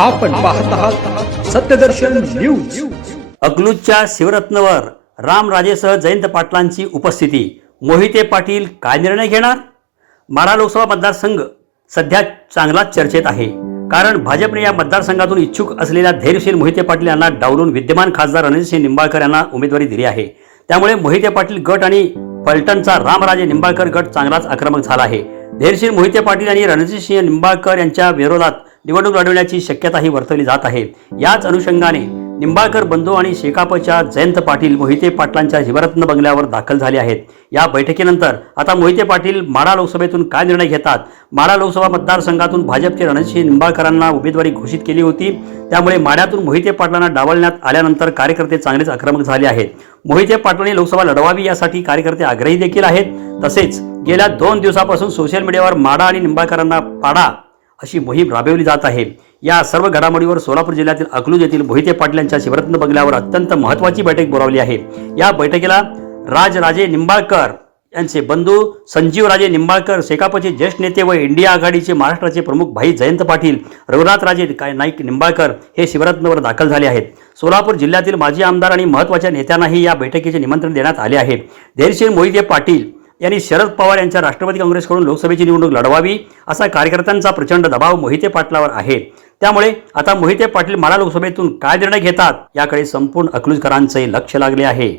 आपण पाहत आहात सत्यदर्शन न्यूज. अकलूजच्या शिवरत्नवर रामराजेसह जयंत पाटलांची उपस्थिती. मोहिते पाटील काय निर्णय घेणार? माढा लोकसभा मतदारसंघ सध्या चांगलाच चर्चेत आहे. कारण भाजपने या मतदारसंघातून इच्छुक असलेल्या धैर्यशील मोहिते पाटील यांना डावलून विद्यमान खासदार रणजितसिंह निंबाळकर यांना उमेदवारी दिली आहे. त्यामुळे मोहिते पाटील गट आणि पलटणचा रामराजे निंबाळकर गट चांगलाच आक्रमक झाला आहे. धैर्यशील मोहिते पाटील आणि रणजितसिंह निंबाळकर यांच्या विरोधात निवडणूक लढवण्याची शक्यताही वर्तवली जात आहे. याच अनुषंगाने निंबाळकर बंधू आणि शेकापच्या जयंत पाटील मोहिते पाटलांच्या शिवरत्न बंगल्यावर दाखल झाले आहेत. या बैठकीनंतर आता मोहिते पाटील माडा लोकसभेतून काय निर्णय घेतात? माडा लोकसभा मतदारसंघातून भाजपचे रणजितसिंह निंबाळकरांना उमेदवारी घोषित केली होती. त्यामुळे माढ्यातून मोहिते पाटलांना डावलण्यात आल्यानंतर कार्यकर्ते चांगलेच आक्रमक झाले आहेत. मोहिते पाटलांनी लोकसभा लढवावी यासाठी कार्यकर्ते आग्रही देखील आहेत. तसेच गेल्या दोन दिवसापासून सोशल मीडियावर माडा आणि निंबाळकरांना पाडा अशी मोहीम राबवली जात आहे. या सर्व घडामोडीवर सोलापूर जिल्ह्यातील अकलूज येथील मोहिते पाटील यांच्या शिवरत्न बंगल्यावर अत्यंत महत्वाची बैठक बोलावली आहे. या बैठकीला राजराजे निंबाळकर यांचे बंधू संजीवराजे निंबाळकर शेकापचे ज्येष्ठ नेते व इंडिया आघाडीचे महाराष्ट्राचे प्रमुख भाई जयंत पाटील रघुनाथराजे काय नाईक निंबाळकर हे शिवरत्नवर दाखल झाले आहेत. सोलापूर जिल्ह्यातील माजी आमदार आणि महत्त्वाच्या नेत्यांनाही या बैठकीचे निमंत्रण देण्यात आले आहे. धैर्यशील मोहिते पाटील यांनी शरद पवार यांच्या राष्ट्रवादी काँग्रेसकडून लोकसभेची निवडणूक लढवावी असा कार्यकर्त्यांचा प्रचंड दबाव मोहिते पाटलावर आहे. त्यामुळे आता मोहिते पाटील माला लोकसभेतून काय निर्णय घेतात याकडे संपूर्ण अकलूजकरांचे लक्ष लागले आहे.